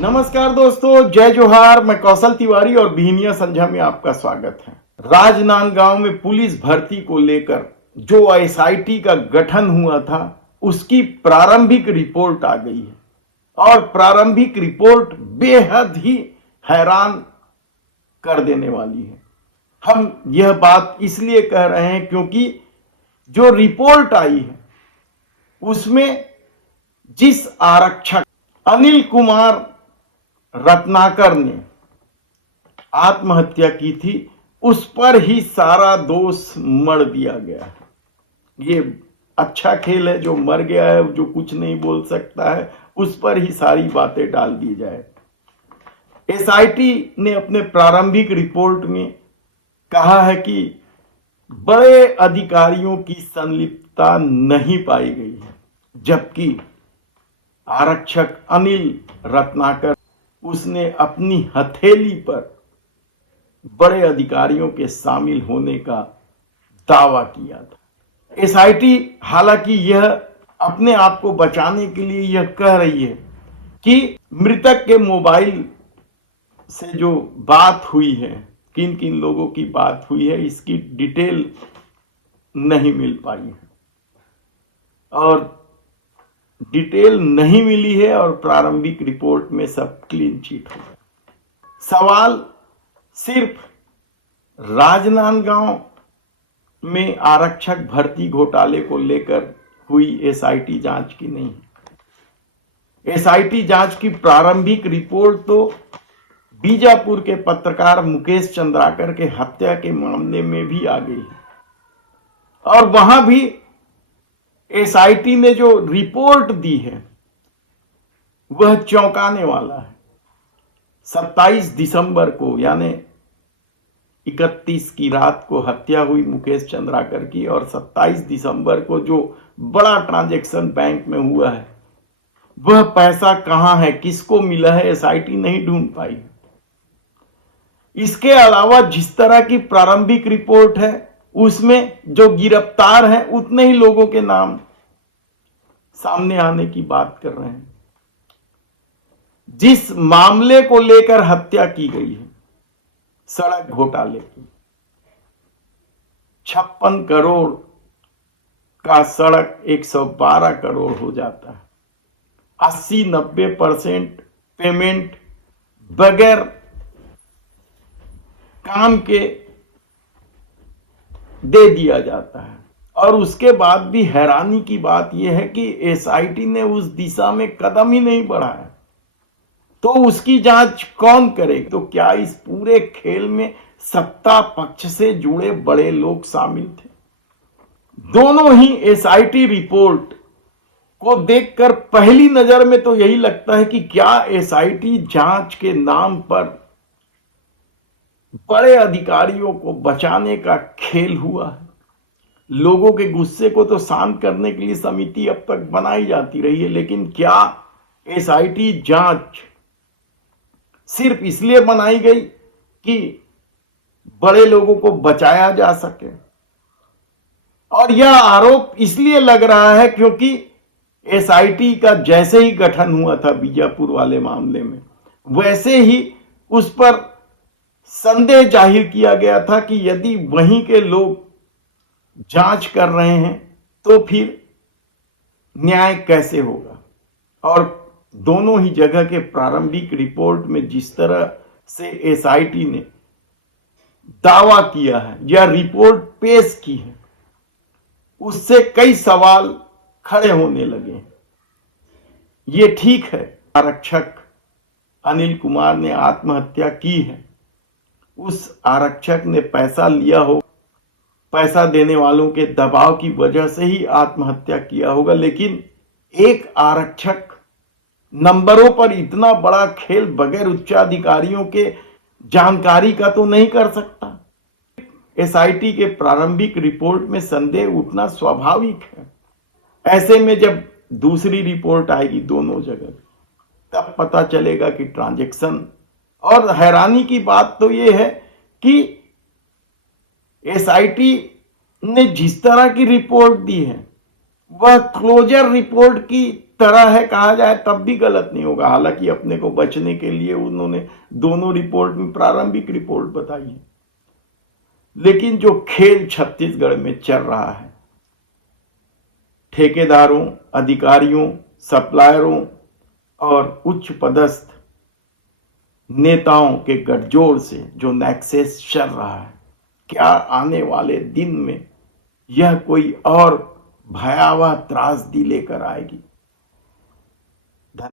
नमस्कार दोस्तों, जय जोहार। मैं कौशल तिवारी और बीहनिया संध्या में आपका स्वागत है। राजनांदगांव में पुलिस भर्ती को लेकर जो एसआईटी का गठन हुआ था उसकी प्रारंभिक रिपोर्ट आ गई है और प्रारंभिक रिपोर्ट बेहद ही हैरान कर देने वाली है। हम यह बात इसलिए कह रहे हैं क्योंकि जो रिपोर्ट आई है उसमें जिस आरक्षक अनिल कुमार रत्नाकर ने आत्महत्या की थी उस पर ही सारा दोष मढ़ दिया गया है। ये अच्छा खेल है, जो मर गया है, जो कुछ नहीं बोल सकता है, उस पर ही सारी बातें डाल दी जाए। एसआईटी ने अपने प्रारंभिक रिपोर्ट में कहा है कि बड़े अधिकारियों की संलिप्तता नहीं पाई गई है, जबकि आरक्षक अनिल रत्नाकर उसने अपनी हथेली पर बड़े अधिकारियों के शामिल होने का दावा किया था। एसआईटी हालांकि यह अपने आप को बचाने के लिए यह कह रही है कि मृतक के मोबाइल से जो बात हुई है, किन किन लोगों की बात हुई है, इसकी डिटेल नहीं मिल पाई है और डिटेल नहीं मिली है और प्रारंभिक रिपोर्ट में सब क्लीन चिट हो गया। सवाल सिर्फ राजनांदगांव में आरक्षक भर्ती घोटाले को लेकर हुई एसआईटी जांच की नहीं है। एसआईटी जांच की प्रारंभिक रिपोर्ट तो बीजापुर के पत्रकार मुकेश चंद्राकर के हत्या के मामले में भी आ गई है और वहां भी एसआईटी ने जो रिपोर्ट दी है वह चौंकाने वाला है। 27 दिसंबर को यानी 31 की रात को हत्या हुई मुकेश चंद्राकर की और 27 दिसंबर को जो बड़ा ट्रांजैक्शन बैंक में हुआ है वह पैसा कहां है, किसको मिला है, एसआईटी नहीं ढूंढ पाई। इसके अलावा जिस तरह की प्रारंभिक रिपोर्ट है उसमें जो गिरफ्तार हैं उतने ही लोगों के नाम सामने आने की बात कर रहे हैं। जिस मामले को लेकर हत्या की गई है, सड़क घोटाले की, 56 करोड़ का सड़क 112 करोड़ हो जाता है। 80-90% पेमेंट बगैर काम के दे दिया जाता है और उसके बाद भी हैरानी की बात यह है कि एसआईटी ने उस दिशा में कदम ही नहीं बढ़ाया। तो उसकी जांच कौन करेगा? तो क्या इस पूरे खेल में सत्ता पक्ष से जुड़े बड़े लोग शामिल थे? दोनों ही एसआईटी रिपोर्ट को देखकर पहली नजर में तो यही लगता है कि क्या एसआईटी जांच के नाम पर बड़े अधिकारियों को बचाने का खेल हुआ है। लोगों के गुस्से को तो शांत करने के लिए समिति अब तक बनाई जाती रही है, लेकिन क्या एसआईटी जांच सिर्फ इसलिए बनाई गई कि बड़े लोगों को बचाया जा सके? और यह आरोप इसलिए लग रहा है क्योंकि एसआईटी का जैसे ही गठन हुआ था बीजापुर वाले मामले में, वैसे ही उस पर संदेह जाहिर किया गया था कि यदि वहीं के लोग जांच कर रहे हैं तो फिर न्याय कैसे होगा। और दोनों ही जगह के प्रारंभिक रिपोर्ट में जिस तरह से एसआईटी ने दावा किया है या रिपोर्ट पेश की है, उससे कई सवाल खड़े होने लगे हैं। ये ठीक है, आरक्षक अनिल कुमार ने आत्महत्या की है, उस आरक्षक ने पैसा लिया हो, पैसा देने वालों के दबाव की वजह से ही आत्महत्या किया होगा, लेकिन एक आरक्षक नंबरों पर इतना बड़ा खेल बगैर उच्चाधिकारियों के जानकारी का तो नहीं कर सकता। एसआईटी के प्रारंभिक रिपोर्ट में संदेह उठना स्वाभाविक है। ऐसे में जब दूसरी रिपोर्ट आएगी दोनों जगह, तब पता चलेगा कि ट्रांजैक्शन। और हैरानी की बात तो यह है कि एसआईटी ने जिस तरह की रिपोर्ट दी है वह क्लोजर रिपोर्ट की तरह है कहा जाए तब भी गलत नहीं होगा। हालांकि अपने को बचने के लिए उन्होंने दोनों रिपोर्ट में प्रारंभिक रिपोर्ट बताई है, लेकिन जो खेल छत्तीसगढ़ में चल रहा है, ठेकेदारों, अधिकारियों, सप्लायरों और उच्च पदस्थ नेताओं के गठजोड़ से जो नेक्सस चल रहा है, क्या आने वाले दिन में यह कोई और भयावह त्रासदी लेकर आएगी?